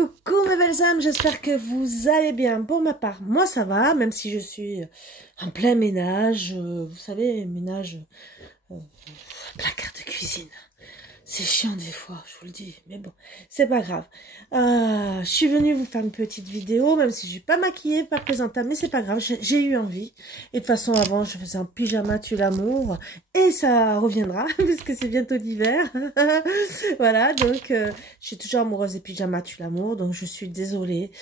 Coucou mes belles âmes, j'espère que vous allez bien. Pour ma part, moi ça va, même si je suis en plein ménage, vous savez, ménage, placard de cuisine. C'est chiant des fois, je vous le dis, mais bon, c'est pas grave. Je suis venue vous faire une petite vidéo, même si je suis pas maquillée, pas présentable, mais c'est pas grave, j'ai eu envie. Et de toute façon, avant, je faisais un pyjama tue l'amour, et ça reviendra, puisque c'est bientôt l'hiver. Voilà, donc, je suis toujours amoureuse des pyjamas tue l'amour, donc je suis désolée.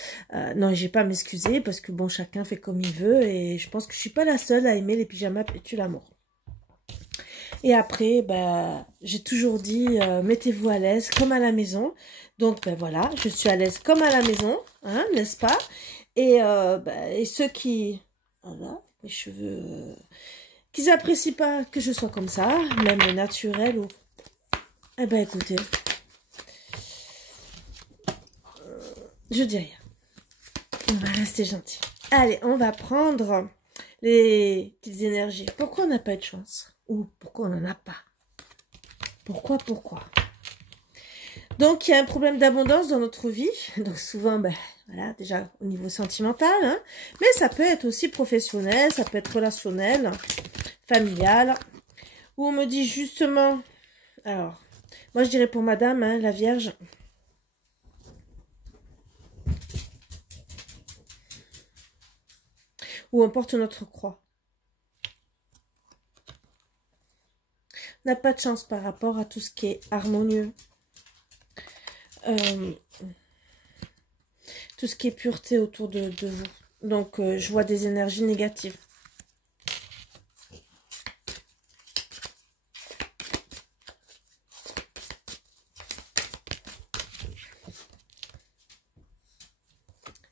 Non, j'ai pas à m'excuser, parce que bon, chacun fait comme il veut, et je pense que je suis pas la seule à aimer les pyjamas tue l'amour. Et après, bah, j'ai toujours dit, mettez-vous à l'aise comme à la maison. Donc, ben voilà, je suis à l'aise comme à la maison, hein, n'est-ce pas? Et, et ceux qui, voilà, mes cheveux, qu'ils apprécient pas que je sois comme ça, même naturel ou, eh ben écoutez, je dis rien. On va rester gentil. Allez, on va prendre les petites énergies. Pourquoi on n'a pas de chance? Ou pourquoi on n'en a pas? Pourquoi? Donc, il y a un problème d'abondance dans notre vie. Donc, souvent, ben, voilà, déjà au niveau sentimental. Hein, mais ça peut être aussi professionnel, ça peut être relationnel, familial. Où on me dit justement... Alors, moi, je dirais pour madame, hein, la Vierge... Où on porte notre croix. On n'a pas de chance par rapport à tout ce qui est harmonieux. Tout ce qui est pureté autour de vous. Donc, je vois des énergies négatives.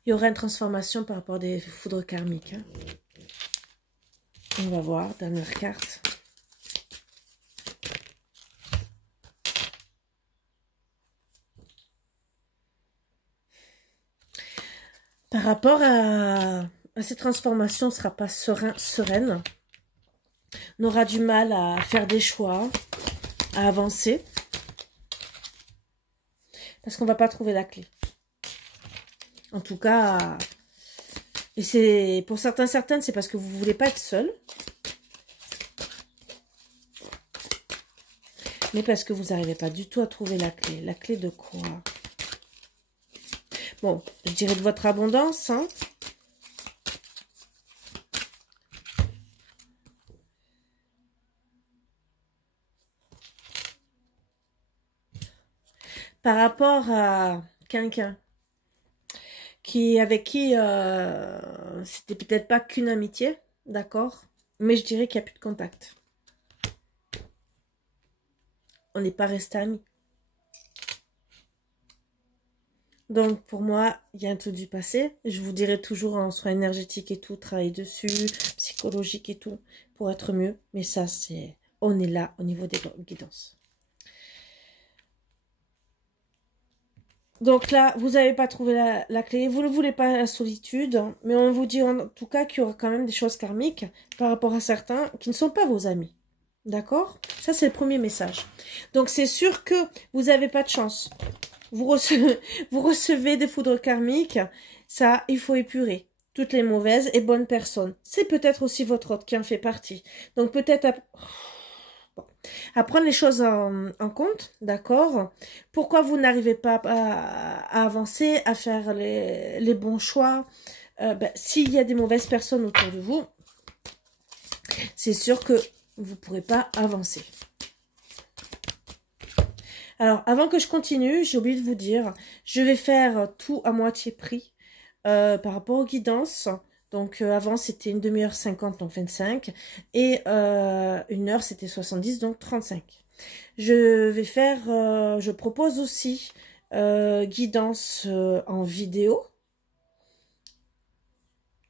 Il y aura une transformation par rapport à des foudres karmiques. Hein. On va voir, dernière carte. Par rapport à ces transformations, on ne sera pas sereine. On aura du mal à faire des choix, à avancer. Parce qu'on ne va pas trouver la clé. En tout cas, et c'est pour certaines, c'est parce que vous ne voulez pas être seul. Mais parce que vous n'arrivez pas du tout à trouver la clé. La clé de quoi? Bon, je dirais de votre abondance, hein. Par rapport à quelqu'un avec qui c'était peut-être pas qu'une amitié, d'accord, mais je dirais qu'il n'y a plus de contact. On n'est pas resté amis. Donc pour moi, il y a un truc du passé. Je vous dirai toujours en soins énergétiques et tout, travailler dessus, psychologique et tout, pour être mieux. Mais ça, c'est... On est là au niveau des guidances. Donc là, vous n'avez pas trouvé la clé, vous ne voulez pas la solitude, mais on vous dit en tout cas qu'il y aura quand même des choses karmiques par rapport à certains qui ne sont pas vos amis. D'accord? Ça, c'est le premier message. Donc, c'est sûr que vous n'avez pas de chance. Vous recevez des foudres karmiques, ça, il faut épurer. Toutes les mauvaises et bonnes personnes. C'est peut-être aussi votre hôte qui en fait partie. Donc, peut-être... à prendre les choses en compte, d'accord? Pourquoi vous n'arrivez pas à avancer, à faire les bons choix? S'il y a des mauvaises personnes autour de vous, c'est sûr que vous ne pourrez pas avancer. Alors, avant que je continue, j'ai oublié de vous dire, je vais faire tout à moitié prix par rapport aux guidances. Donc, avant, c'était une demi-heure 50, donc 25. Et une heure, c'était 70, donc 35. Je vais faire, je propose aussi guidance en vidéo.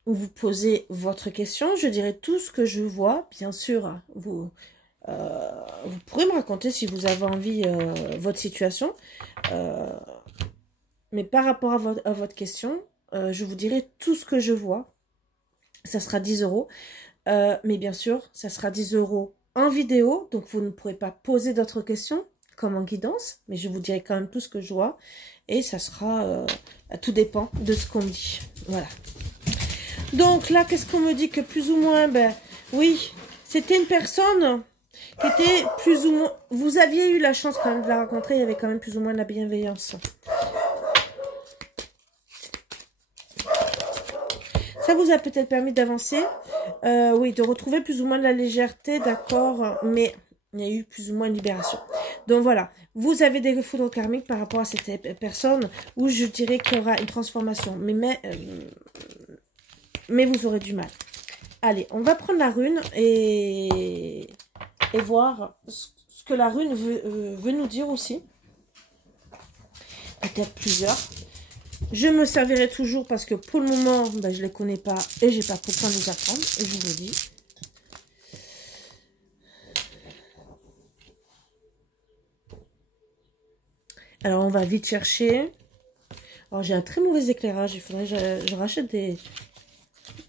Où vous posez votre question. Je dirai tout ce que je vois. Bien sûr, vous pourrez me raconter si vous avez envie votre situation. Mais par rapport à votre question, je vous dirai tout ce que je vois. Ça sera 10 €. Mais bien sûr, ça sera 10 € en vidéo. Donc, vous ne pourrez pas poser d'autres questions. comme en guidance, mais je vous dirai quand même tout ce que je vois. Et ça sera... tout dépend de ce qu'on me dit. Voilà. Donc là, qu'est-ce qu'on me dit que plus ou moins... Ben oui, c'était une personne qui était plus ou moins... Vous aviez eu la chance quand même de la rencontrer. Il y avait quand même plus ou moins de la bienveillance. Ça vous a peut-être permis d'avancer. Oui, de retrouver plus ou moins de la légèreté, d'accord. Mais il y a eu plus ou moins une libération. Donc voilà, vous avez des foudres karmiques par rapport à cette personne où je dirais qu'il y aura une transformation. Mais vous aurez du mal. Allez, on va prendre la rune et voir ce que la rune veut nous dire aussi. Peut-être plusieurs. Je me servirai toujours parce que pour le moment, ben, je ne les connais pas et j'ai pas trop le temps de les apprendre. Et je vous le dis. Alors, on va vite chercher. Alors, j'ai un très mauvais éclairage. Il faudrait que je rachète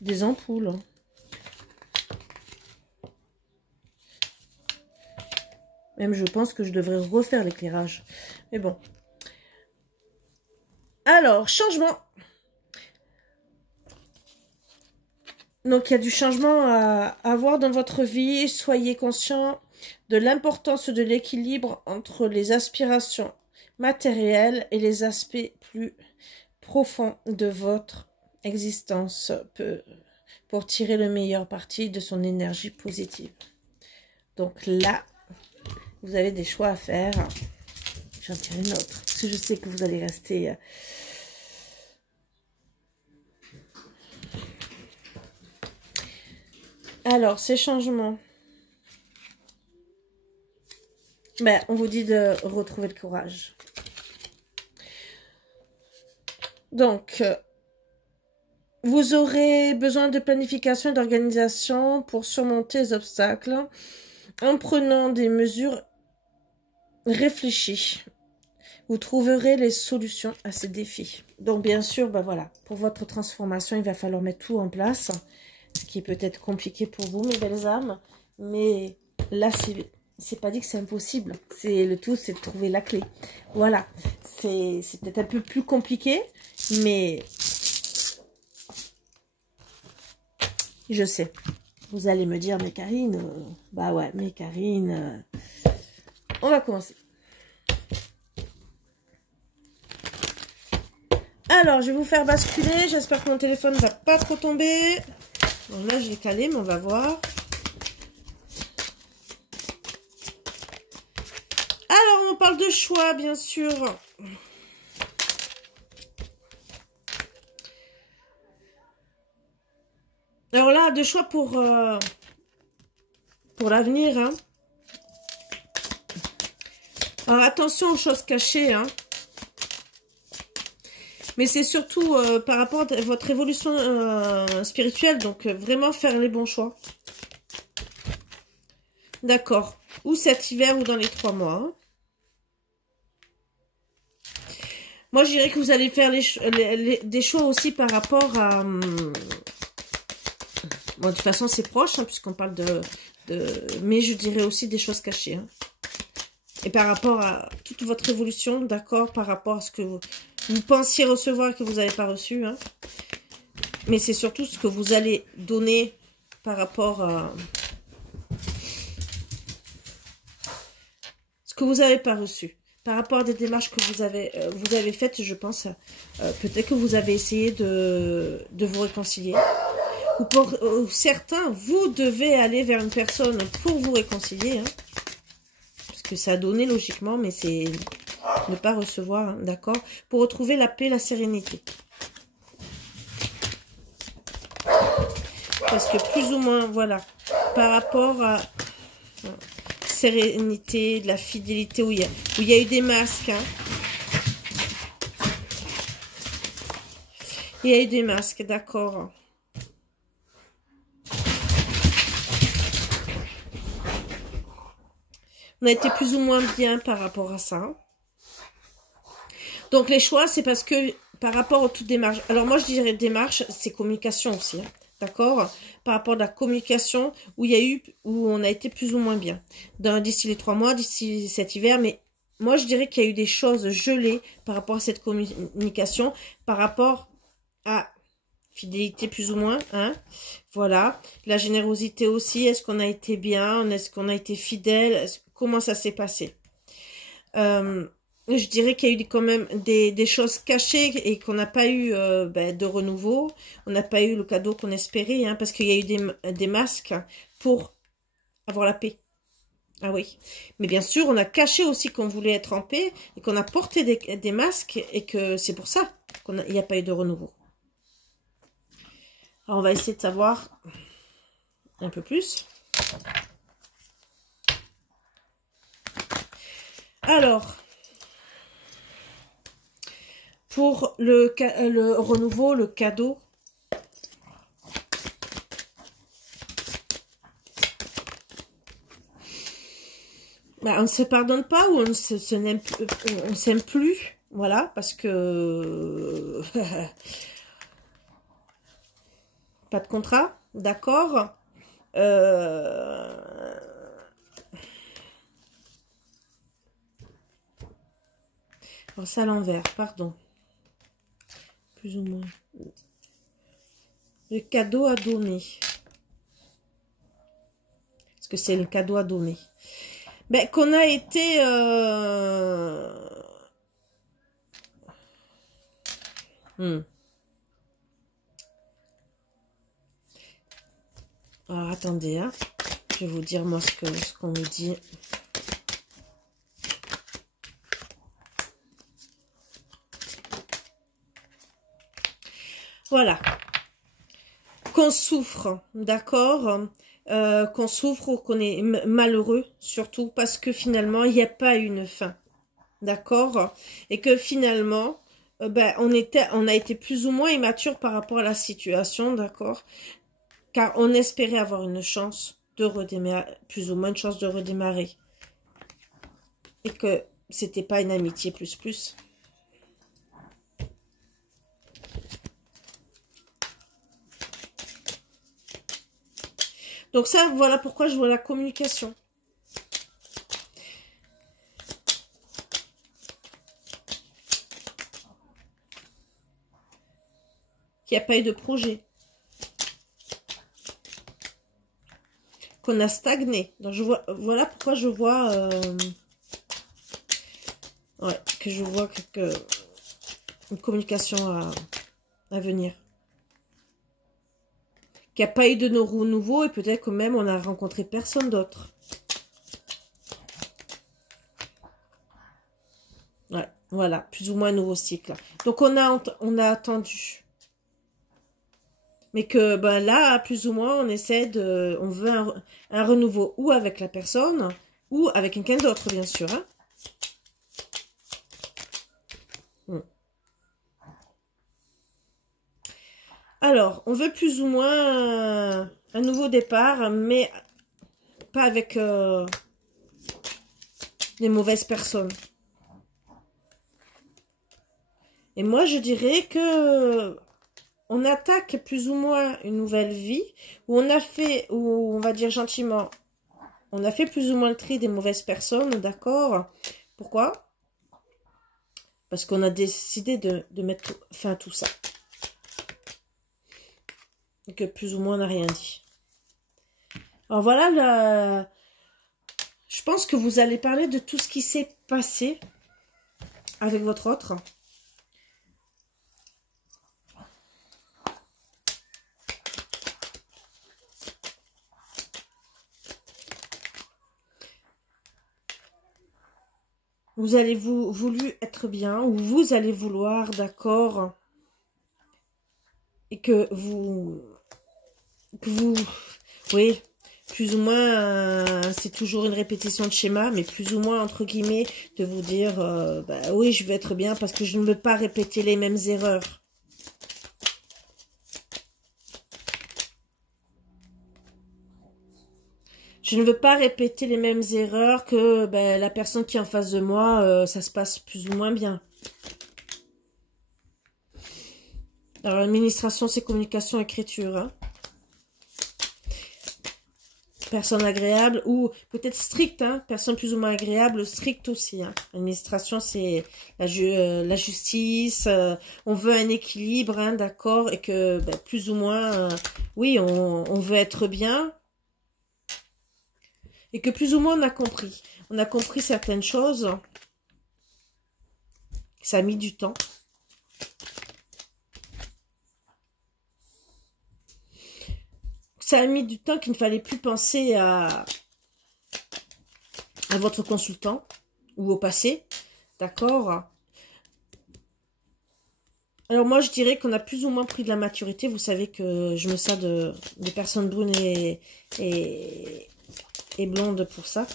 des ampoules. Même, je pense que je devrais refaire l'éclairage. Mais bon. Alors, changement. Donc, il y a du changement à avoir dans votre vie. Soyez conscient de l'importance de l'équilibre entre les aspirations matérielles et les aspects plus profonds de votre existence pour tirer le meilleur parti de son énergie positive. Donc là, vous avez des choix à faire. J'en tire une autre, parce que je sais que vous allez rester... Alors, ces changements... Ben, on vous dit de retrouver le courage. Donc, vous aurez besoin de planification et d'organisation pour surmonter les obstacles en prenant des mesures réfléchies. Vous trouverez les solutions à ces défis. Donc, bien sûr, ben voilà, pour votre transformation, il va falloir mettre tout en place, ce qui est peut-être compliqué pour vous, mes belles âmes. Mais là, c'est pas dit que c'est impossible. Le tout, c'est de trouver la clé. Voilà. C'est peut-être un peu plus compliqué, mais je sais. Vous allez me dire, mais Karine, bah ouais, mais Karine, on va commencer. Alors, je vais vous faire basculer. J'espère que mon téléphone ne va pas trop tomber. Bon, là, je l'ai calé, mais on va voir. Alors, on parle de choix, bien sûr. Alors là, de choix pour l'avenir. Hein. Alors, attention aux choses cachées. Hein. Mais c'est surtout par rapport à votre évolution spirituelle. Donc, vraiment faire les bons choix. D'accord. Ou cet hiver ou dans les 3 mois. Hein. Moi, je dirais que vous allez faire des choix aussi par rapport à... Bon, de toute façon, c'est proche, hein, puisqu'on parle mais je dirais aussi des choses cachées. Hein. Et par rapport à toute votre évolution, d'accord, par rapport à ce que vous pensiez recevoir et que vous n'avez pas reçu. Hein. Mais c'est surtout ce que vous allez donner par rapport à... ce que vous n'avez pas reçu. Par rapport à des démarches que vous avez faites, je pense, peut-être que vous avez essayé de vous réconcilier. Ou pour certains, vous devez aller vers une personne pour vous réconcilier. Hein, parce que ça a donné logiquement, mais c'est ne pas recevoir, hein, d'accord? Pour retrouver la paix, la sérénité. Parce que plus ou moins, voilà, par rapport à... sérénité, de la fidélité, où il y a eu des masques. Hein. Il y a eu des masques, d'accord. On a été plus ou moins bien par rapport à ça. Donc les choix, c'est parce que par rapport aux toutes démarches. Alors moi, je dirais démarche, c'est communication aussi. Hein. D'accord? Par rapport à la communication, où on a été plus ou moins bien. D'ici les 3 mois, d'ici cet hiver, mais moi, je dirais qu'il y a eu des choses gelées par rapport à cette communication, par rapport à fidélité plus ou moins, hein. Voilà. La générosité aussi. Est-ce qu'on a été bien? Est-ce qu'on a été fidèle? Comment ça s'est passé? Je dirais qu'il y a eu quand même des choses cachées et qu'on n'a pas eu de renouveau. On n'a pas eu le cadeau qu'on espérait, hein, parce qu'il y a eu des masques pour avoir la paix. Ah oui. Mais bien sûr, on a caché aussi qu'on voulait être en paix et qu'on a porté des masques et que c'est pour ça qu'il n'y a pas eu de renouveau. Alors, on va essayer de savoir un peu plus. Alors, pour le renouveau, le cadeau, on ne se pardonne pas ou on s'aime plus, voilà, parce que pas de contrat, d'accord. Oh, ça à l'envers, pardon. Plus ou moins. Le cadeau à donner. Parce que c'est le cadeau à donner. Ben, qu'on a été... Alors, attendez, hein. Je vais vous dire, moi, ce qu'on me dit. Voilà. Qu'on souffre, d'accord, qu'on souffre ou qu'on est malheureux, surtout parce que finalement, il n'y a pas une fin, d'accord, et que finalement, on a été plus ou moins immature par rapport à la situation, d'accord, car on espérait avoir une chance de redémarrer, plus ou moins une chance de redémarrer, et que c'était pas une amitié plus. Donc ça, voilà pourquoi je vois la communication. Qu'il n'y a pas eu de projet. Qu'on a stagné. Donc voilà pourquoi je vois... que je vois une communication à venir. Qu'il n'y a pas eu de renouveau et peut-être que même on a rencontré personne d'autre. Ouais, voilà, plus ou moins un nouveau cycle. Donc on a attendu. Mais que là, plus ou moins, on veut un renouveau ou avec la personne ou avec quelqu'un d'autre, bien sûr. Hein. Alors, on veut plus ou moins un nouveau départ, mais pas avec les mauvaises personnes. Et moi, je dirais que on attaque plus ou moins une nouvelle vie, où on va dire gentiment, on a fait plus ou moins le tri des mauvaises personnes, d'accord? Pourquoi? Parce qu'on a décidé de mettre fin à tout ça. Et que plus ou moins on n'a rien dit. Alors voilà, je pense que vous allez parler de tout ce qui s'est passé avec votre autre. Vous allez voulu être bien, ou vous allez vouloir, d'accord, et que vous, oui, plus ou moins, c'est toujours une répétition de schéma, mais plus ou moins, entre guillemets, de vous dire, oui, je veux être bien parce que je ne veux pas répéter les mêmes erreurs. Je ne veux pas répéter les mêmes erreurs que la personne qui est en face de moi, ça se passe plus ou moins bien. Alors, administration, c'est communication, écriture. Hein. personne agréable ou peut-être stricte, hein, personne plus ou moins agréable, stricte aussi. Hein. L'administration, c'est la justice, on veut un équilibre, hein, d'accord, et que ben, plus ou moins, oui, on veut être bien, et que plus ou moins on a compris. On a compris certaines choses, ça a mis du temps. Ça a mis du temps qu'il ne fallait plus penser à votre consultant ou au passé, d'accord? Alors moi je dirais qu'on a plus ou moins pris de la maturité. Vous savez que je me sers de personnes brunes et blondes pour ça.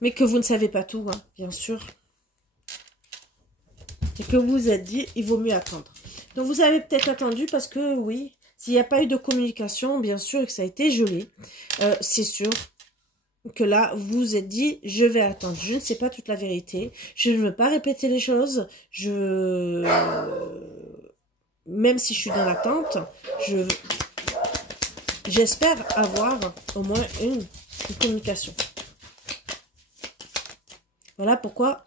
Mais que vous ne savez pas tout, hein, bien sûr. Et que vous vous êtes dit, il vaut mieux attendre. Donc vous avez peut-être attendu parce que oui, s'il n'y a pas eu de communication, bien sûr, et que ça a été gelé, c'est sûr que là, vous vous êtes dit, je vais attendre. Je ne sais pas toute la vérité. Je ne veux pas répéter les choses. Même si je suis dans l'attente, j'espère avoir au moins une communication. Voilà pourquoi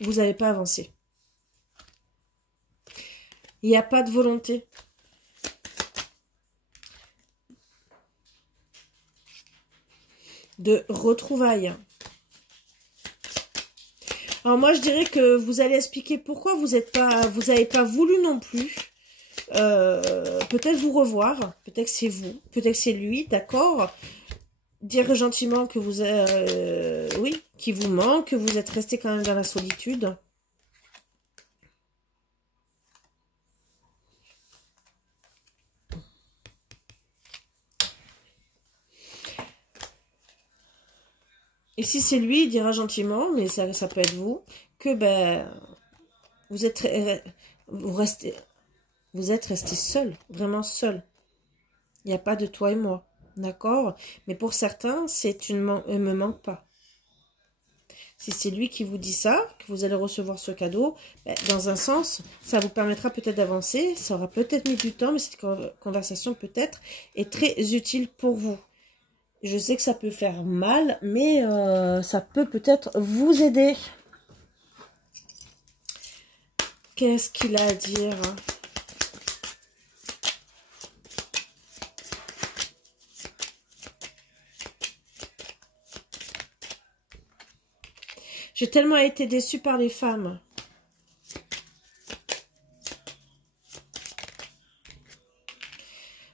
vous n'avez pas avancé. Il n'y a pas de volonté. De retrouvailles. Alors moi je dirais que vous allez expliquer pourquoi vous n'avez pas voulu non plus. Peut-être vous revoir, peut-être que c'est vous, peut-être que c'est lui, d'accord. Dire gentiment que vous oui, qu'il vous manque, que vous êtes resté quand même dans la solitude. Et si c'est lui, il dira gentiment, mais ça peut être vous, que ben vous êtes resté seul, vraiment seul. Il n'y a pas de toi et moi, d'accord? Mais pour certains, c'est il me manque pas. Si c'est lui qui vous dit ça, que vous allez recevoir ce cadeau, ben, dans un sens, ça vous permettra peut-être d'avancer. Ça aura peut-être mis du temps, mais cette conversation peut-être est très utile pour vous. Je sais que ça peut faire mal, mais ça peut peut-être vous aider. Qu'est-ce qu'il a à dire? J'ai tellement été déçue par les femmes.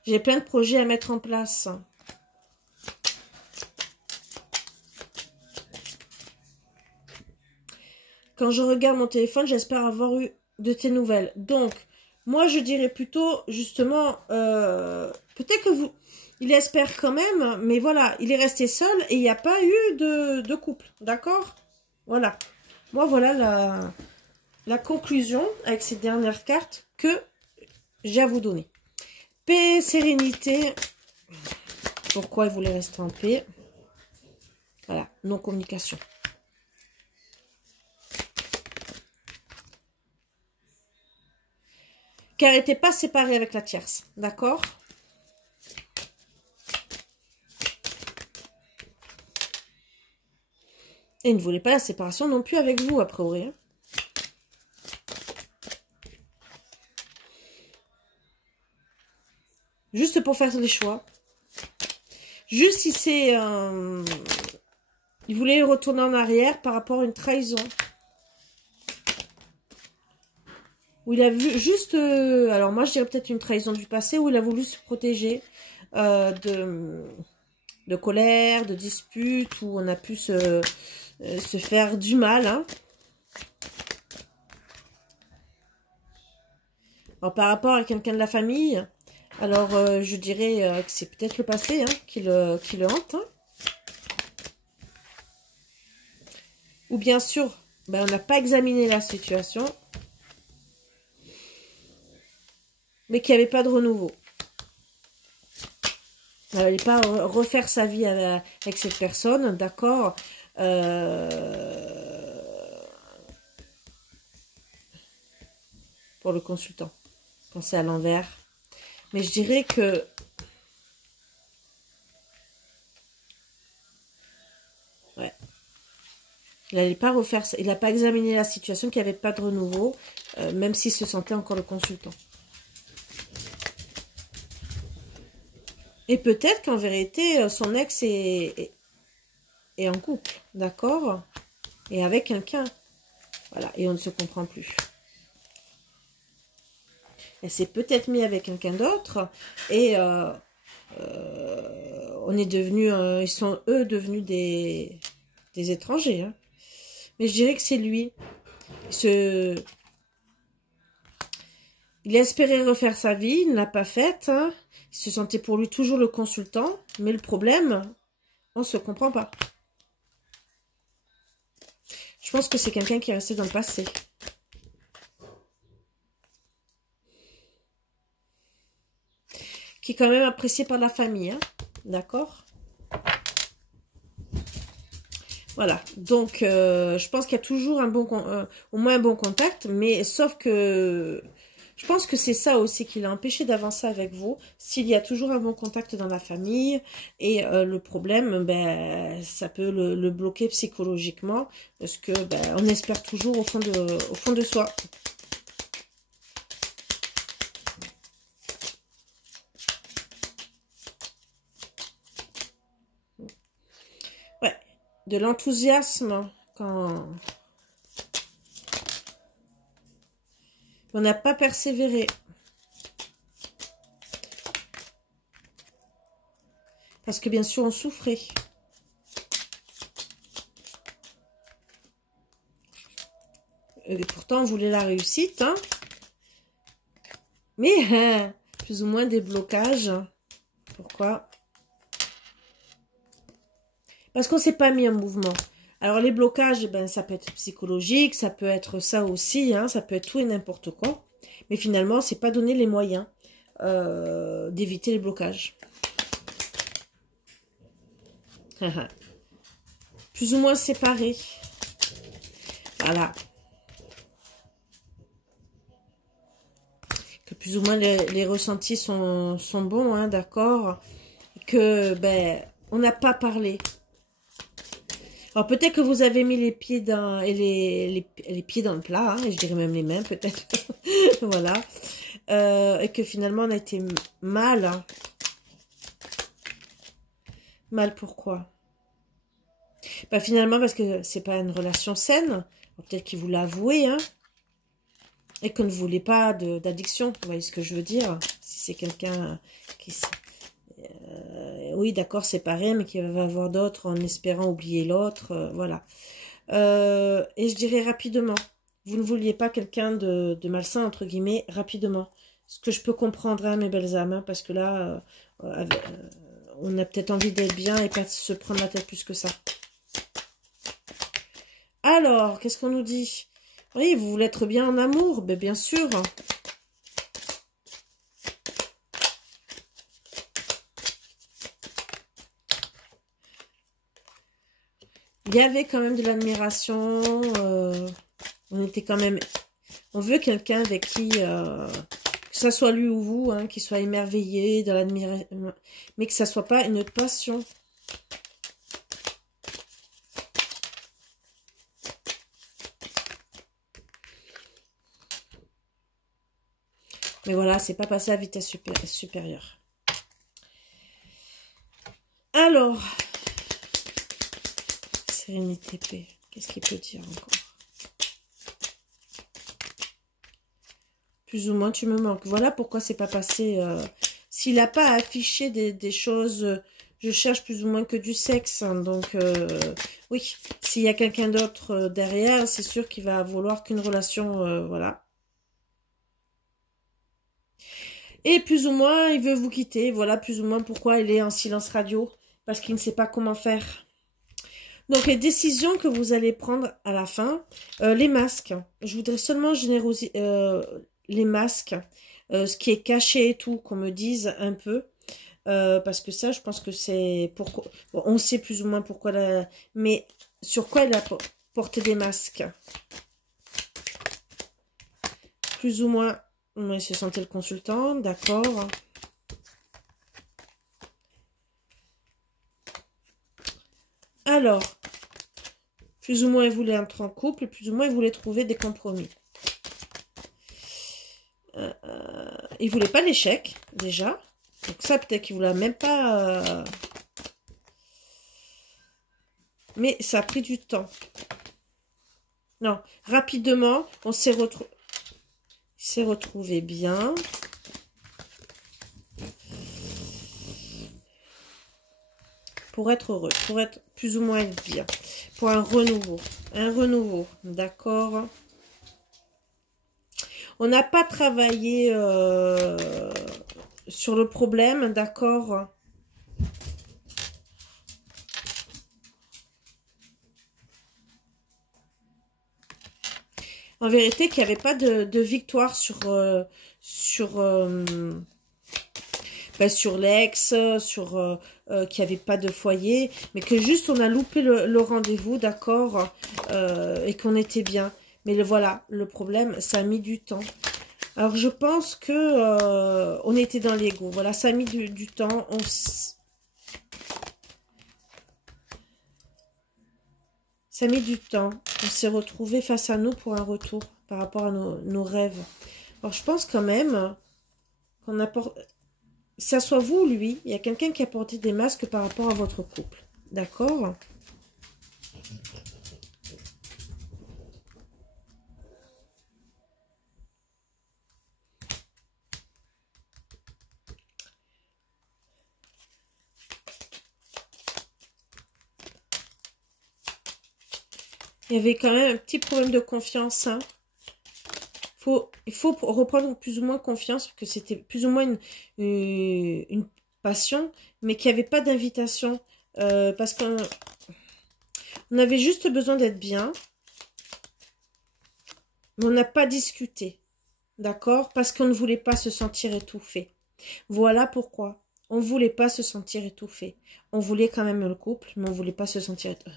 J'ai plein de projets à mettre en place. Quand je regarde mon téléphone, j'espère avoir eu de tes nouvelles. Donc, moi, je dirais plutôt, justement, peut-être que vous... Il espère quand même, mais voilà, il est resté seul et il n'y a pas eu de couple, d'accord? Voilà. Moi, voilà la conclusion avec ces dernières cartes que j'ai à vous donner. Paix, sérénité. Pourquoi il voulait rester en paix? Voilà, non-communication. Car elle n'était pas séparée avec la tierce, d'accord? Et il ne voulait pas la séparation non plus avec vous, a priori. Hein. Juste pour faire les choix. Juste si c'est... il voulait retourner en arrière par rapport à une trahison. Où il a vu juste... alors moi, je dirais peut-être une trahison du passé, où il a voulu se protéger de colère, de disputes, où on a pu se faire du mal. Hein. Alors, par rapport à quelqu'un de la famille, alors je dirais que c'est peut-être le passé hein, qui le hante. Hein. Ou bien sûr, ben, on n'a pas examiné la situation, mais qu'il n'y avait pas de renouveau. Elle n'allait pas refaire sa vie avec cette personne, d'accord pour le consultant. quand c'est à l'envers. Mais je dirais que... Ouais. Il n'allait pas refaire ça. Il n'a pas examiné la situation, qu'il n'y avait pas de renouveau, même s'il se sentait encore le consultant. Et peut-être qu'en vérité, son ex est en couple, d'accord? Et avec quelqu'un. Voilà, et on ne se comprend plus. Elle s'est peut-être mis avec quelqu'un d'autre, et on est devenu, ils sont eux devenus des étrangers. Hein. Mais je dirais que c'est lui. Il espérait refaire sa vie, il ne l'a pas faite. Hein. Il se sentait pour lui toujours le consultant, mais le problème, on ne se comprend pas. Je pense que c'est quelqu'un qui est resté dans le passé. Qui est quand même apprécié par la famille, hein. D'accord? Voilà, donc je pense qu'il y a toujours au moins un bon contact, mais sauf que je pense que c'est ça aussi qui l'a empêché d'avancer avec vous, s'il y a toujours un bon contact dans la famille, et le problème, ben, ça peut le bloquer psychologiquement, parce que ben, on espère toujours au fond de soi. Ouais, de l'enthousiasme quand on n'a pas persévéré. Parce que bien sûr, on souffrait. Et pourtant, on voulait la réussite. Hein. Mais plus ou moins des blocages. Pourquoi? Parce qu'on ne s'est pas mis en mouvement. Alors, les blocages, ben, ça peut être psychologique, ça peut être ça aussi, hein, ça peut être tout et n'importe quoi. Mais finalement, c'est pas donner les moyens d'éviter les blocages. Plus ou moins séparés. Voilà. Que plus ou moins les ressentis sont bons, hein, d'accord. Que, ben, on n'a pas parlé. Alors peut-être que vous avez mis les pieds dans les pieds dans le plat, hein, et je dirais même les mains peut-être. Voilà. Et que finalement on a été mal. Hein. Mal pourquoi? Bah finalement parce que c'est pas une relation saine. Peut-être qu'il vous l'a avoué, hein. Et qu'on ne voulait pas d'addiction. Vous voyez ce que je veux dire? Si c'est quelqu'un qui... oui, d'accord, séparé, mais qui va avoir d'autres en espérant oublier l'autre, voilà. Et je dirais rapidement, vous ne vouliez pas quelqu'un de malsain, entre guillemets, rapidement. Ce que je peux comprendre, hein, mes belles âmes, hein, parce que là, on a peut-être envie d'être bien et pas se prendre la tête plus que ça. Alors, qu'est-ce qu'on nous dit? Oui, vous voulez être bien en amour, ben, bien sûr. Il y avait quand même de l'admiration. On était quand même... On veut quelqu'un avec qui... que ça soit lui ou vous, hein, qui soit émerveillé dans l'admiration. Mais que ça soit pas une passion. Mais voilà, c'est pas passé à vitesse supérieure. Alors... Sérénité, paix. Qu'est-ce qu'il peut dire encore? Plus ou moins, tu me manques. Voilà pourquoi c'est pas passé. S'il n'a pas affiché des choses, je cherche plus ou moins que du sexe. Hein, donc, oui, s'il y a quelqu'un d'autre derrière, c'est sûr qu'il va vouloir qu'une relation, voilà. Et plus ou moins, il veut vous quitter. Voilà plus ou moins pourquoi il est en silence radio. Parce qu'il ne sait pas comment faire. Donc, les décisions que vous allez prendre à la fin, les masques. Je voudrais seulement générosiser les masques, ce qui est caché et tout, qu'on me dise un peu. Parce que ça, je pense que c'est... pourquoi. Bon, on sait plus ou moins pourquoi, mais sur quoi elle a porté des masques. Plus ou moins, Oui, c'est santé le consultant, d'accord. Alors, plus ou moins, il voulait entrer en couple, plus ou moins, il voulait trouver des compromis. Il voulait pas l'échec, déjà. Donc ça, peut-être qu'il voulait même pas... Mais ça a pris du temps. Non, rapidement, on s'est retrouvé bien. Pour être heureux, pour être plus ou moins bien. Pour un renouveau. Un renouveau, d'accord. On n'a pas travaillé sur le problème, d'accord. En vérité, qu'il n'y avait pas de victoire sur l'ex, qu'il n'y avait pas de foyer, mais que juste on a loupé le rendez-vous, d'accord, et qu'on était bien. Mais voilà, le problème, ça a mis du temps. Alors, je pense que on était dans l'ego. Voilà, ça a mis du temps. Ça a mis du temps. On s'est retrouvés face à nous pour un retour par rapport à nos rêves. Alors, je pense quand même qu'on apporte... Que ça soit vous ou lui, il y a quelqu'un qui a porté des masques par rapport à votre couple. D'accord ? Il y avait quand même un petit problème de confiance. Hein. Il faut reprendre plus ou moins confiance, parce que c'était plus ou moins une passion, mais qu'il n'y avait pas d'invitation. Parce qu'on avait juste besoin d'être bien, mais on n'a pas discuté. D'accord? Parce qu'on ne voulait pas se sentir étouffé. Voilà pourquoi. On ne voulait pas se sentir étouffé. On voulait quand même le couple, mais on ne voulait pas se sentir étouffé.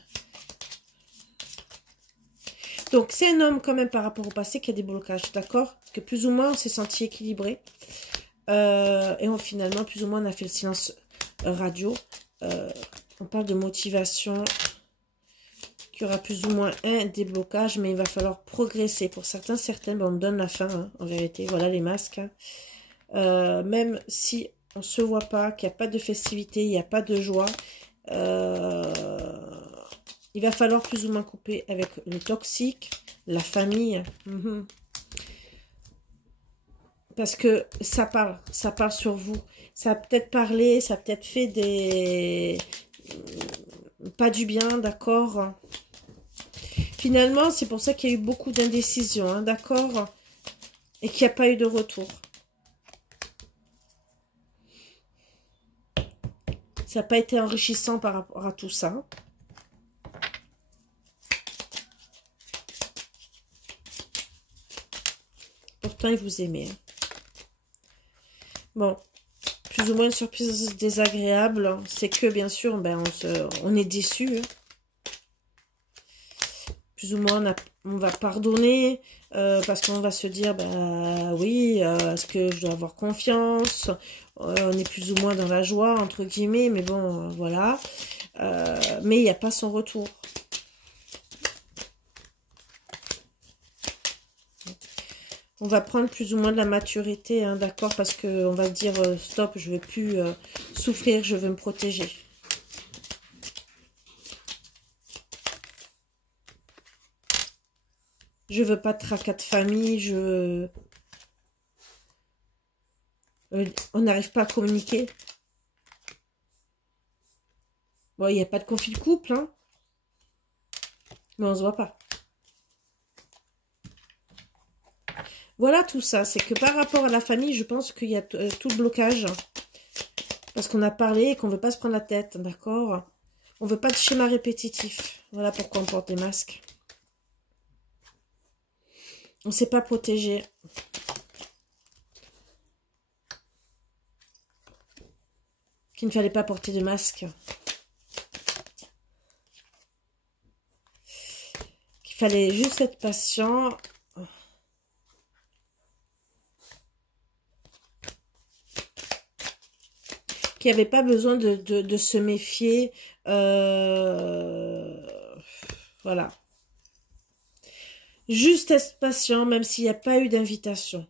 Donc, c'est un homme quand même par rapport au passé qui a des blocages, d'accord? Parce que plus ou moins, on s'est senti équilibré. Et finalement, plus ou moins, on a fait le silence radio. On parle de motivation. Qu'il y aura plus ou moins un déblocage, mais il va falloir progresser. Pour certains, certaines, ben, on me donne la fin, hein, en vérité. Voilà les masques. Hein. Même si on ne se voit pas, qu'il n'y a pas de festivité, il n'y a pas de joie... il va falloir plus ou moins couper avec le toxique, la famille. Parce que ça parle sur vous. Ça a peut-être parlé, ça a peut-être fait des... pas du bien, d'accord. Finalement, c'est pour ça qu'il y a eu beaucoup d'indécision, hein, d'accord. Et qu'il n'y a pas eu de retour. Ça n'a pas été enrichissant par rapport à tout ça. Pourtant, il vous aimait. Bon, plus ou moins une surprise désagréable. C'est que, bien sûr, ben, on est déçu. Hein. Plus ou moins, on va pardonner. Parce qu'on va se dire, bah oui, est-ce que je dois avoir confiance? On est plus ou moins dans la joie, entre guillemets. Mais bon, voilà. Mais il n'y a pas son retour. On va prendre plus ou moins de la maturité, hein, d'accord, parce qu'on va se dire, stop, je ne veux plus souffrir, je veux me protéger. Je veux pas de tracas de famille, on n'arrive pas à communiquer. Bon, il n'y a pas de conflit de couple, hein, mais on se voit pas. Voilà tout ça, c'est que par rapport à la famille, je pense qu'il y a tout le blocage. Parce qu'on a parlé et qu'on ne veut pas se prendre la tête, d'accord? On ne veut pas de schéma répétitif. Voilà pourquoi on porte des masques. On ne s'est pas protégé. Qu'il ne fallait pas porter de masque. Qu'il fallait juste être patient. qu'il n'y avait pas besoin de se méfier. Voilà. Juste être patient, même s'il n'y a pas eu d'invitation.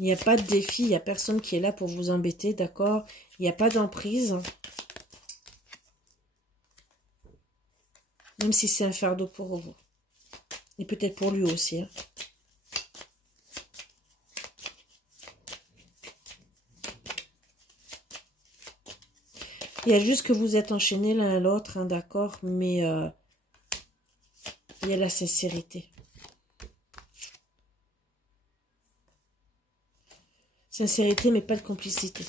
Il n'y a pas de défi, il n'y a personne qui est là pour vous embêter, d'accord? Il n'y a pas d'emprise. Même si c'est un fardeau pour vous. Et peut-être pour lui aussi. Hein. Il y a juste que vous êtes enchaînés l'un à l'autre, hein, d'accord? Mais il y a la sincérité. Sincérité, mais pas de complicité.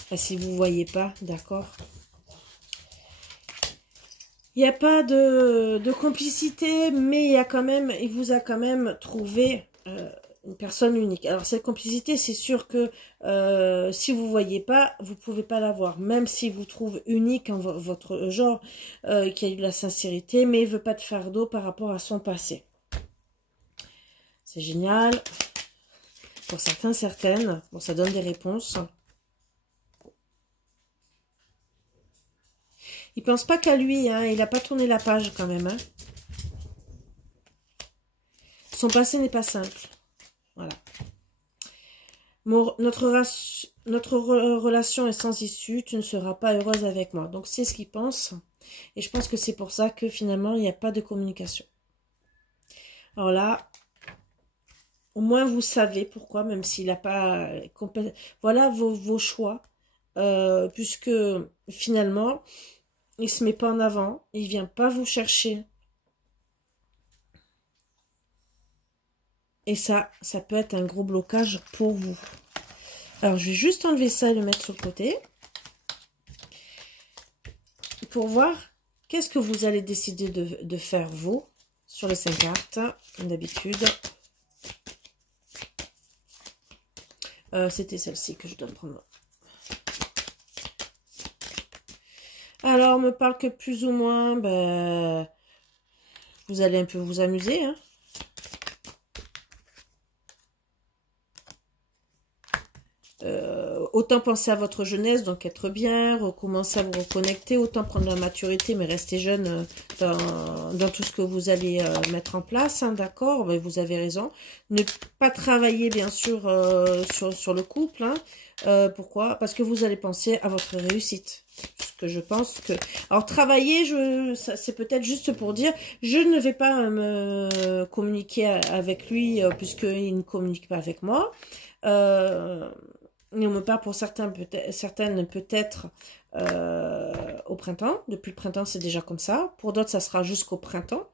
Enfin, si vous ne voyez pas, d'accord? Il n'y a pas de complicité, mais il vous a quand même trouvé une personne unique. Alors, cette complicité, c'est sûr que si vous ne voyez pas, vous ne pouvez pas l'avoir. Même s'il vous trouve unique en votre genre, qui a eu de la sincérité, mais il ne veut pas de fardeau par rapport à son passé. C'est génial. Pour certains, certaines, bon, ça donne des réponses. Il pense pas qu'à lui, hein. Il n'a pas tourné la page quand même. Hein. Son passé n'est pas simple. Voilà. Notre relation est sans issue. Tu ne seras pas heureuse avec moi. Donc, c'est ce qu'il pense. Et je pense que c'est pour ça que finalement, il n'y a pas de communication. Alors là, au moins vous savez pourquoi, même s'il n'a pas... Voilà vos choix. Puisque finalement... Il ne se met pas en avant. Il ne vient pas vous chercher. Et ça peut être un gros blocage pour vous. Alors, je vais juste enlever ça et le mettre sur le côté. Pour voir qu'est-ce que vous allez décider de faire, vous, sur les 5 cartes, comme d'habitude. C'était celle-ci que je dois prendre. Alors, on me parle que plus ou moins, ben, vous allez un peu vous amuser. Hein. Autant penser à votre jeunesse, donc être bien, recommencer à vous reconnecter, autant prendre la maturité, mais rester jeune dans tout ce que vous allez mettre en place, hein, d'accord, ben, vous avez raison. Ne pas travailler, bien sûr, sur le couple. Hein. Pourquoi? Parce que vous allez penser à votre réussite. Ce que je pense que... Alors, travailler, c'est peut-être juste pour dire, je ne vais pas me communiquer avec lui, puisqu'il ne communique pas avec moi. Et on me parle pour certaines peut-être au printemps. Depuis le printemps, c'est déjà comme ça. Pour d'autres, ça sera jusqu'au printemps.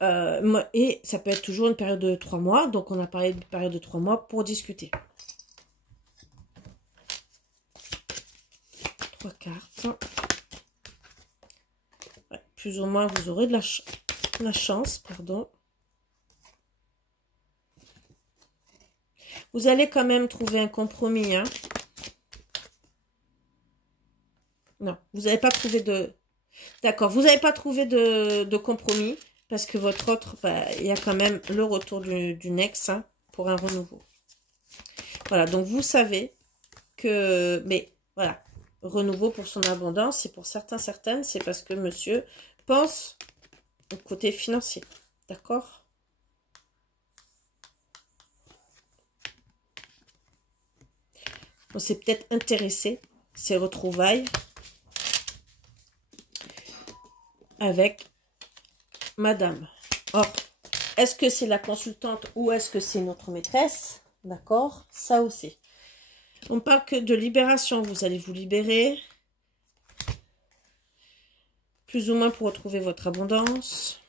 Et ça peut être toujours une période de 3 mois. Donc, on a parlé de période de 3 mois pour discuter. 3 cartes. Ouais, plus ou moins, vous aurez de la chance, pardon. Vous allez quand même trouver un compromis. Hein. Non, vous n'avez pas trouvé de... D'accord, vous n'avez pas trouvé de compromis. Parce que votre autre, bah, il y a quand même le retour d'une ex hein, pour un renouveau. Voilà, donc vous savez que... Mais voilà, renouveau pour son abondance. Et pour certaines, c'est parce que monsieur pense au côté financier. D'accord ? On s'est peut-être intéressé, ces retrouvailles, avec madame. Or, est-ce que c'est la consultante ou est-ce que c'est notre maîtresse? D'accord? Ça aussi. On parle que de libération. Vous allez vous libérer. Plus ou moins pour retrouver votre abondance.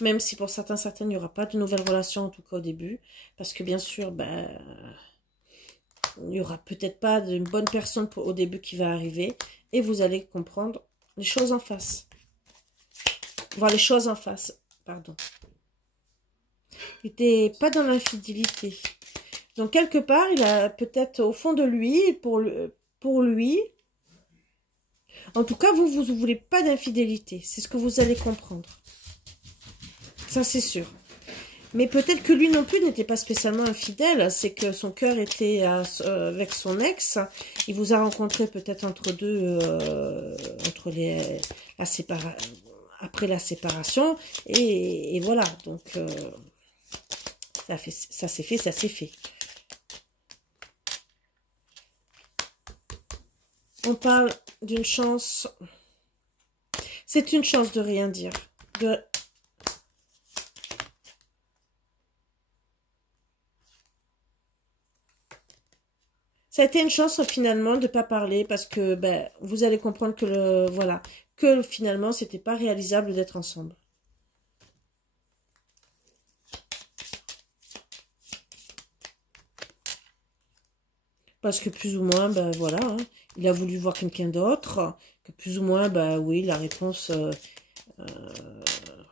Même si pour certaines, il n'y aura pas de nouvelles relations, en tout cas au début. Parce que bien sûr, ben... il n'y aura peut-être pas d'une bonne personne au début qui va arriver. Et vous allez comprendre les choses en face. Voir les choses en face. Pardon. Il n'était pas dans l'infidélité. Donc, quelque part, il a peut-être au fond de lui, pour lui... En tout cas, vous ne voulez pas d'infidélité. C'est ce que vous allez comprendre. Ça, c'est sûr. Mais peut-être que lui non plus n'était pas spécialement infidèle. C'est que son cœur était avec son ex. Il vous a rencontré peut-être entre deux, après la séparation. Et voilà. Donc, ça s'est fait, ça s'est fait. On parle d'une chance. C'est une chance de rien dire. Ça a été une chance finalement de ne pas parler parce que ben, vous allez comprendre que voilà, que finalement c'était pas réalisable d'être ensemble. Parce que plus ou moins, ben voilà, hein, il a voulu voir quelqu'un d'autre, que plus ou moins, ben oui, la réponse, voilà,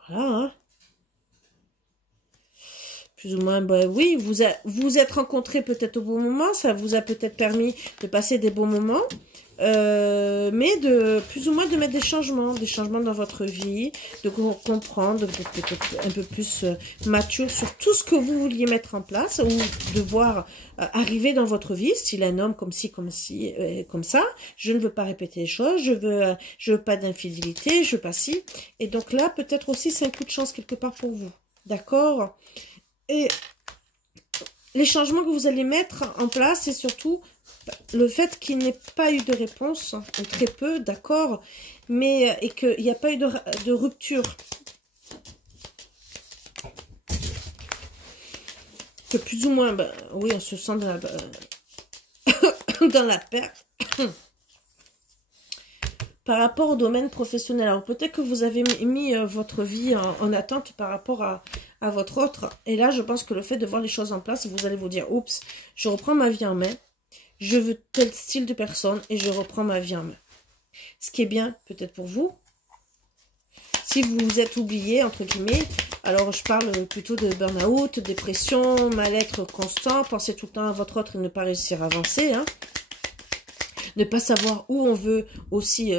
hein. Plus ou moins, ben oui, vous êtes rencontrés peut-être au bon moment, ça vous a peut-être permis de passer des bons moments, mais de plus ou moins de mettre des changements dans votre vie, de comprendre, d'être peut-être un peu plus mature sur tout ce que vous vouliez mettre en place ou de voir arriver dans votre vie, style un homme comme ci, comme ça. Je ne veux pas répéter les choses, je veux pas d'infidélité, je veux pas ci. Et donc là, peut-être aussi c'est un coup de chance quelque part pour vous, d'accord? Et les changements que vous allez mettre en place, c'est surtout le fait qu'il n'ait pas eu de réponse, ou très peu, d'accord, mais et qu'il n'y a pas eu de rupture. Que plus ou moins, ben, oui, on se sent dans la perte. Par rapport au domaine professionnel, alors peut-être que vous avez mis votre vie en attente par rapport à votre autre. Et là, je pense que le fait de voir les choses en place, vous allez vous dire, oups, je reprends ma vie en main. Je veux tel style de personne et je reprends ma vie en main. Ce qui est bien, peut-être pour vous. Si vous vous êtes oublié, entre guillemets, alors je parle plutôt de burn-out, dépression, mal-être constant, pensez tout le temps à votre autre et ne pas réussir à avancer, hein. Ne pas savoir où on veut aussi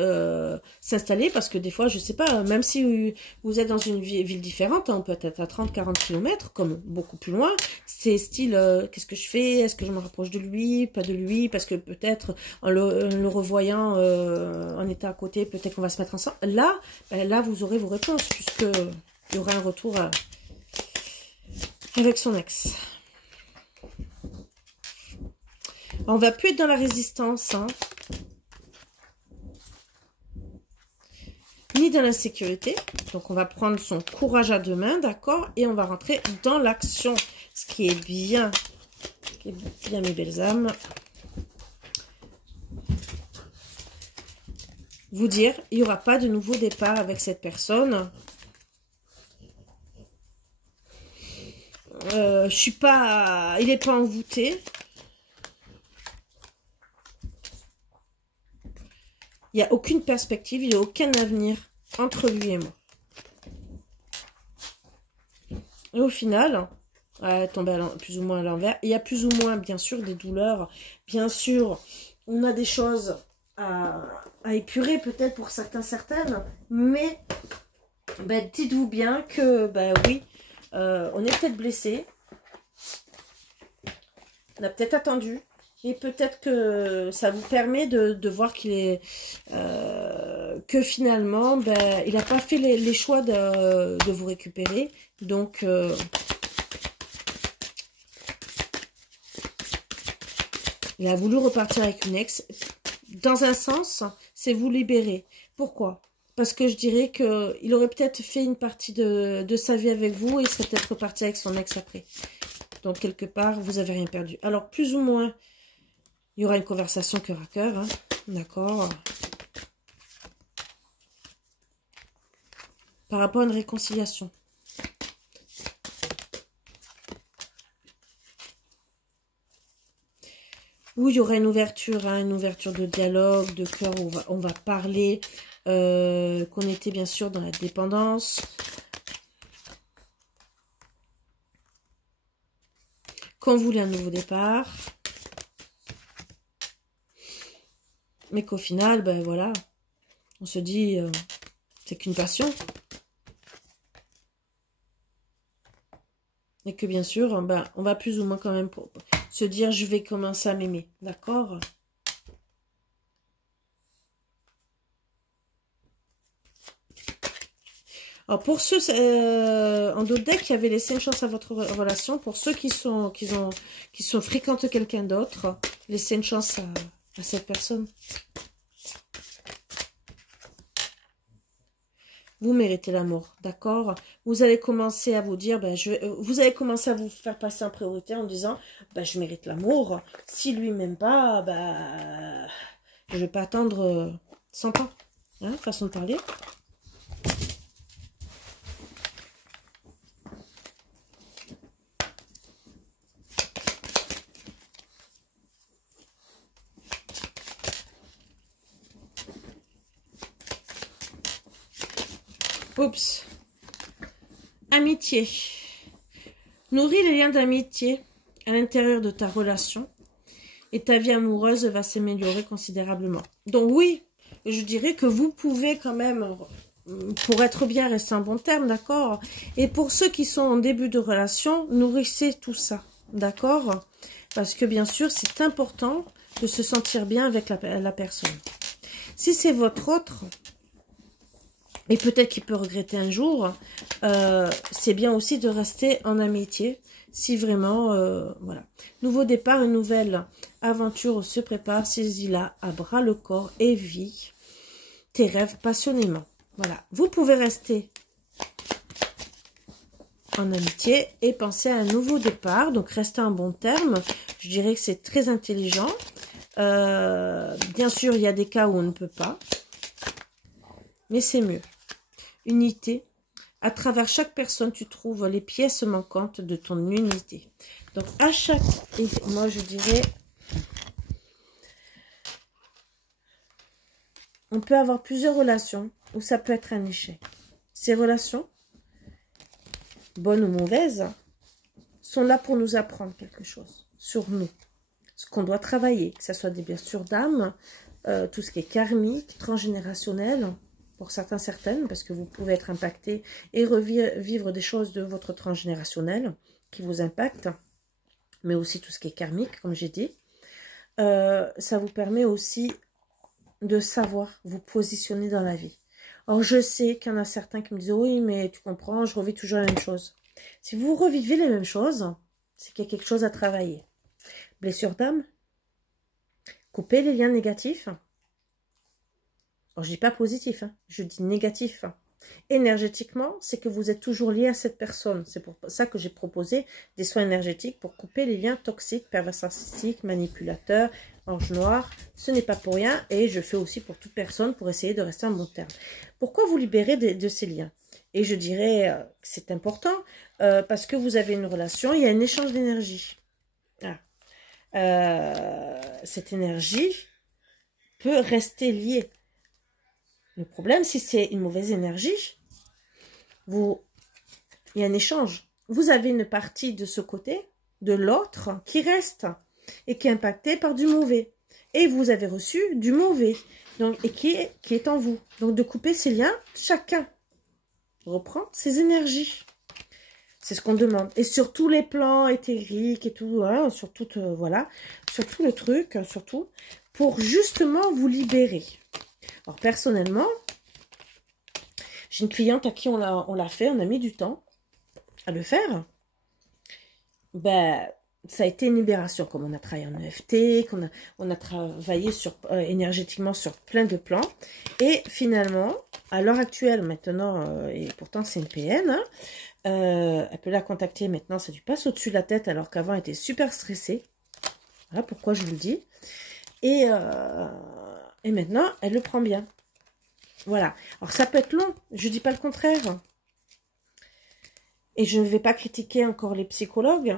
s'installer, parce que des fois, je sais pas, même si vous êtes dans une ville différente, hein, on peut être à 30-40 km, comme beaucoup plus loin, c'est style, qu'est-ce que je fais? Est-ce que je me rapproche de lui? Pas de lui? Parce que peut-être, en le revoyant en état à côté, peut-être qu'on va se mettre ensemble. Là, ben, là, vous aurez vos réponses, puisque il y aura un retour avec son ex. On va plus être dans la résistance, hein, ni dans l'insécurité. Donc, on va prendre son courage à deux mains, d'accord? Et on va rentrer dans l'action, ce qui est bien, mes belles âmes. Vous dire, il n'y aura pas de nouveau départ avec cette personne. Il n'est pas envoûté. Il n'y a aucune perspective, il n'y a aucun avenir entre lui et moi. Et au final, tomber plus ou moins à l'envers, il y a plus ou moins, bien sûr, des douleurs. Bien sûr, on a des choses à épurer, peut-être pour certaines. Mais ben, dites-vous bien que, ben oui, on est peut-être blessé. On a peut-être attendu. Et peut-être que ça vous permet de voir qu'il est que finalement, ben, il n'a pas fait les choix de vous récupérer. Donc, il a voulu repartir avec une ex. Dans un sens, c'est vous libérer. Pourquoi? Parce que je dirais qu'il aurait peut-être fait une partie de sa vie avec vous et il serait peut-être reparti avec son ex après. Donc, quelque part, vous n'avez rien perdu. Alors, plus ou moins, il y aura une conversation cœur à cœur, hein, d'accord? Par rapport à une réconciliation. Où il y aura une ouverture, hein, une ouverture de dialogue, de cœur, où on va parler, qu'on était bien sûr dans la dépendance. Qu'on voulait un nouveau départ. Mais qu'au final, ben voilà, On se dit, c'est qu'une passion. Et que bien sûr, ben, on va plus ou moins quand même pour se dire, je vais commencer à m'aimer. D'accord? Alors pour ceux, en d'autres decks, qui avaient laissé une chance à votre relation, pour ceux qui fréquentent quelqu'un d'autre, laissez une chance à cette personne. Vous méritez l'amour, d'accord? Vous allez commencer à vous dire, ben, vous allez commencer à vous faire passer en priorité en disant, ben, je mérite l'amour. Si lui m'aime pas, ben, je vais pas attendre 100 ans. Hein, façon de parler. Oups. Amitié. Nourris les liens d'amitié à l'intérieur de ta relation et ta vie amoureuse va s'améliorer considérablement. Donc oui, je dirais que vous pouvez quand même, pour être bien, rester en bon terme, d'accord? Et pour ceux qui sont en début de relation, nourrissez tout ça, d'accord? Parce que bien sûr, c'est important de se sentir bien avec la personne. Si c'est votre autre... Et peut-être qu'il peut regretter un jour, c'est bien aussi de rester en amitié, si vraiment, voilà. Nouveau départ, une nouvelle aventure se prépare, saisis-la à bras le corps et vis tes rêves passionnément. Voilà, vous pouvez rester en amitié et penser à un nouveau départ, donc rester en bon terme. Je dirais que c'est très intelligent. Bien sûr, il y a des cas où on ne peut pas, mais c'est mieux. Unité. À travers chaque personne, tu trouves les pièces manquantes de ton unité. Donc, à chaque... Et moi, je dirais... On peut avoir plusieurs relations où ça peut être un échec. Ces relations, bonnes ou mauvaises, sont là pour nous apprendre quelque chose sur nous. Ce qu'on doit travailler, que ce soit des blessures d'âme, tout ce qui est karmique, transgénérationnel... pour certains, certaines, parce que vous pouvez être impacté et revivre des choses de votre transgénérationnel qui vous impactent, mais aussi tout ce qui est karmique, comme j'ai dit. Ça vous permet aussi de savoir vous positionner dans la vie. Or, je sais qu'il y en a certains qui me disent « Oui, mais tu comprends, je revis toujours la même chose. » Si vous revivez les mêmes choses, c'est qu'il y a quelque chose à travailler. Blessure d'âme, couper les liens négatifs. Alors, je dis pas positif, hein, je dis négatif. Énergétiquement, c'est que vous êtes toujours lié à cette personne. C'est pour ça que j'ai proposé des soins énergétiques pour couper les liens toxiques, pervers narcissiques, manipulateurs, ange noir. Ce n'est pas pour rien et je fais aussi pour toute personne pour essayer de rester en bon terme. Pourquoi vous libérer de ces liens? Et je dirais que c'est important parce que vous avez une relation, il y a un échange d'énergie. Cette énergie peut rester liée. Le problème, si c'est une mauvaise énergie, il y a un échange. Vous avez une partie de ce côté, de l'autre, qui reste et qui est impactée par du mauvais. Et vous avez reçu du mauvais, donc, et qui est en vous. Donc, de couper ces liens, chacun reprend ses énergies. C'est ce qu'on demande. Et sur tous les plans éthériques et tout, hein, sur tout, voilà, sur tout le truc, surtout, pour justement vous libérer. Alors, personnellement, j'ai une cliente à qui on l'a fait, on a mis du temps à le faire. Ben, ça a été une libération, comme on a travaillé en EFT, on a travaillé énergétiquement sur plein de plans. Et finalement, à l'heure actuelle, maintenant, et pourtant c'est une PN, hein, elle peut la contacter maintenant, ça lui passe au-dessus de la tête, alors qu'avant elle était super stressée. Voilà pourquoi je vous le dis. Et maintenant, elle le prend bien. Voilà. Alors, ça peut être long. Je ne dis pas le contraire. Et je ne vais pas critiquer encore les psychologues.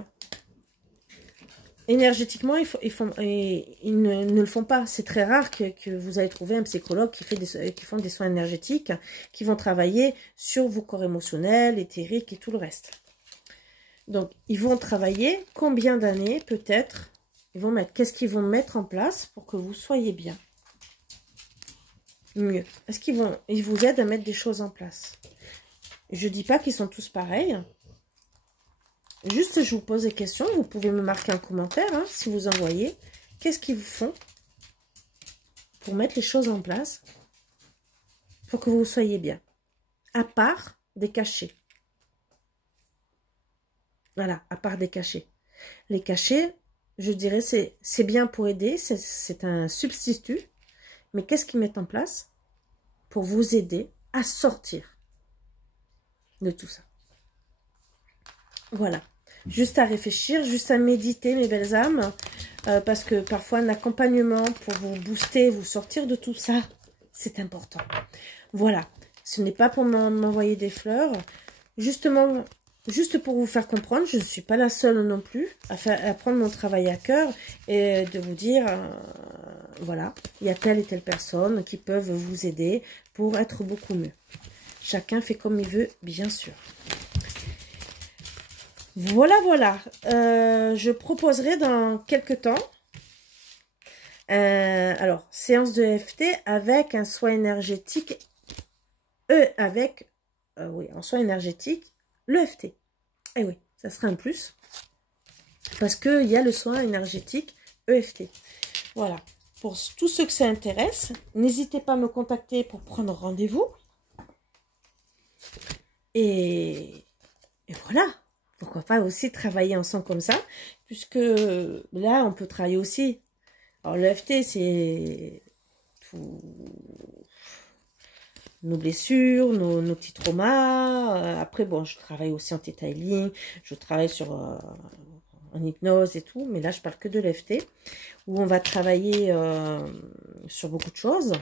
Énergétiquement, ils ne le font pas. C'est très rare que vous allez trouver un psychologue qui font des soins énergétiques, qui vont travailler sur vos corps émotionnels, éthériques et tout le reste. Donc, ils vont travailler combien d'années, peut-être. Qu'est-ce qu'ils vont mettre en place pour que vous soyez bien. mieux. Est-ce ils vous aident à mettre des choses en place? Je dis pas qu'ils sont tous pareils. Juste, je vous pose des questions. Vous pouvez me marquer un commentaire, hein, si vous en voyez. Qu'est-ce qu'ils vous font pour mettre les choses en place pour que vous soyez bien? À part des cachets. Voilà, à part des cachets. Les cachets, je dirais, c'est bien pour aider. C'est un substitut. Mais qu'est-ce qu'ils mettent en place pour vous aider à sortir de tout ça? Voilà. Juste à réfléchir, juste à méditer, mes belles âmes. Parce que parfois, un accompagnement pour vous booster, vous sortir de tout ça, c'est important. Voilà. Ce n'est pas pour m'envoyer des fleurs. Justement, juste pour vous faire comprendre, je ne suis pas la seule non plus à prendre mon travail à cœur et de vous dire, voilà, il y a telle et telle personne qui peuvent vous aider pour être beaucoup mieux. Chacun fait comme il veut, bien sûr. Voilà, voilà. Je proposerai dans quelques temps, alors, séance de EFT avec un soin énergétique, oui, en soin énergétique, l'EFT. Eh oui, ça sera un plus, parce qu'il y a le soin énergétique EFT. Voilà. Pour tous ceux que ça intéresse, n'hésitez pas à me contacter pour prendre rendez-vous. Et voilà. Pourquoi pas aussi travailler ensemble comme ça, puisque là, on peut travailler aussi. Alors, l'EFT, c'est nos blessures, nos petits traumas. Après, bon, je travaille aussi en Theta Healing, je travaille en hypnose et tout, mais là, je parle que de l'EFT, où on va travailler sur beaucoup de choses.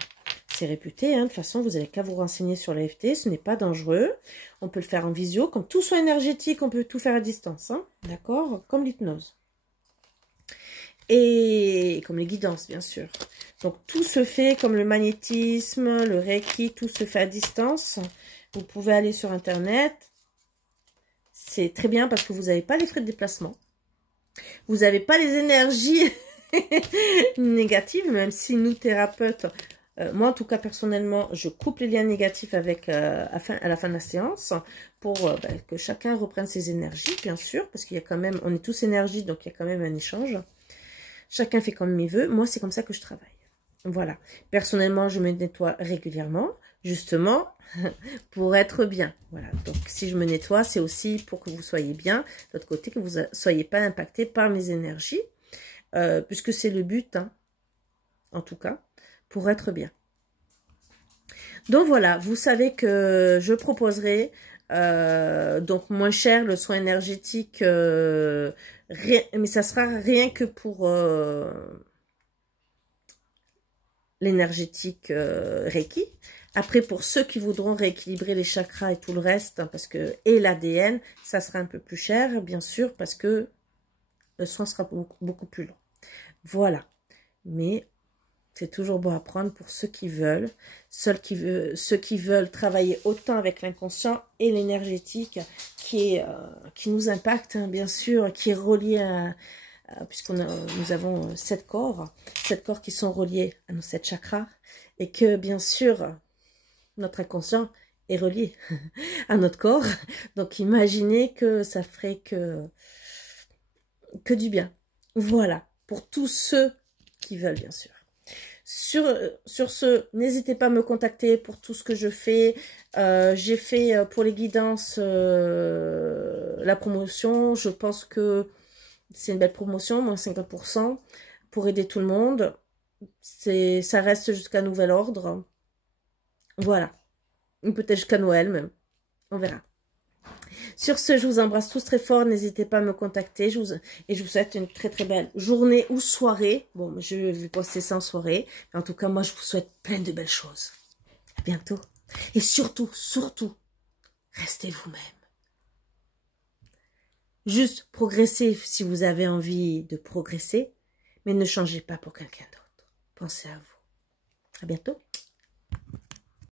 C'est réputé, hein. De toute façon, vous n'avez qu'à vous renseigner sur l'EFT, ce n'est pas dangereux. On peut le faire en visio, comme tout soin énergétique, on peut tout faire à distance, hein. D'accord? Comme l'hypnose. Et comme les guidances, bien sûr. Donc, tout se fait comme le magnétisme, le Reiki, tout se fait à distance. Vous pouvez aller sur Internet. C'est très bien parce que vous n'avez pas les frais de déplacement. Vous n'avez pas les énergies négatives, même si nous, thérapeutes, moi, en tout cas, personnellement, je coupe les liens négatifs avec, à la fin de la séance pour que chacun reprenne ses énergies, bien sûr, parce qu'il y a quand même, on est tous énergie, donc il y a quand même un échange. Chacun fait comme il veut. Moi, c'est comme ça que je travaille. Voilà. Personnellement, je me nettoie régulièrement, justement, pour être bien. Voilà. Donc, si je me nettoie, c'est aussi pour que vous soyez bien. De l'autre côté, que vous ne soyez pas impacté par mes énergies, puisque c'est le but, hein, en tout cas, pour être bien. Donc, voilà. Vous savez que je proposerai, donc, moins cher, le soin énergétique, mais ça sera rien que pour l'énergétique Reiki. Après, pour ceux qui voudront rééquilibrer les chakras et tout le reste, hein, parce que, et l'ADN, ça sera un peu plus cher, bien sûr, parce que le soin sera beaucoup plus long. Voilà. Mais c'est toujours bon à prendre pour ceux qui veulent. Ceux qui veulent travailler autant avec l'inconscient et l'énergétique qui nous impacte, hein, bien sûr, qui est relié à nous avons 7 corps qui sont reliés à nos 7 chakras, et que bien sûr notre inconscient est relié à notre corps. Donc imaginez que ça ferait que du bien. Voilà, pour tous ceux qui veulent, bien sûr. Sur ce, n'hésitez pas à me contacter pour tout ce que je fais. J'ai fait pour les guidances la promotion. Je pense que c'est une belle promotion, moins 50%, pour aider tout le monde. Ça reste jusqu'à nouvel ordre. Voilà. Peut-être jusqu'à Noël même. On verra. Sur ce, je vous embrasse tous très fort. N'hésitez pas à me contacter. Et je vous souhaite une très très belle journée ou soirée. Bon, je vais poster ça en soirée. Mais en tout cas, moi, je vous souhaite plein de belles choses. À bientôt. Et surtout, surtout, restez vous-même. Juste progressez si vous avez envie de progresser, mais ne changez pas pour quelqu'un d'autre. Pensez à vous. À bientôt.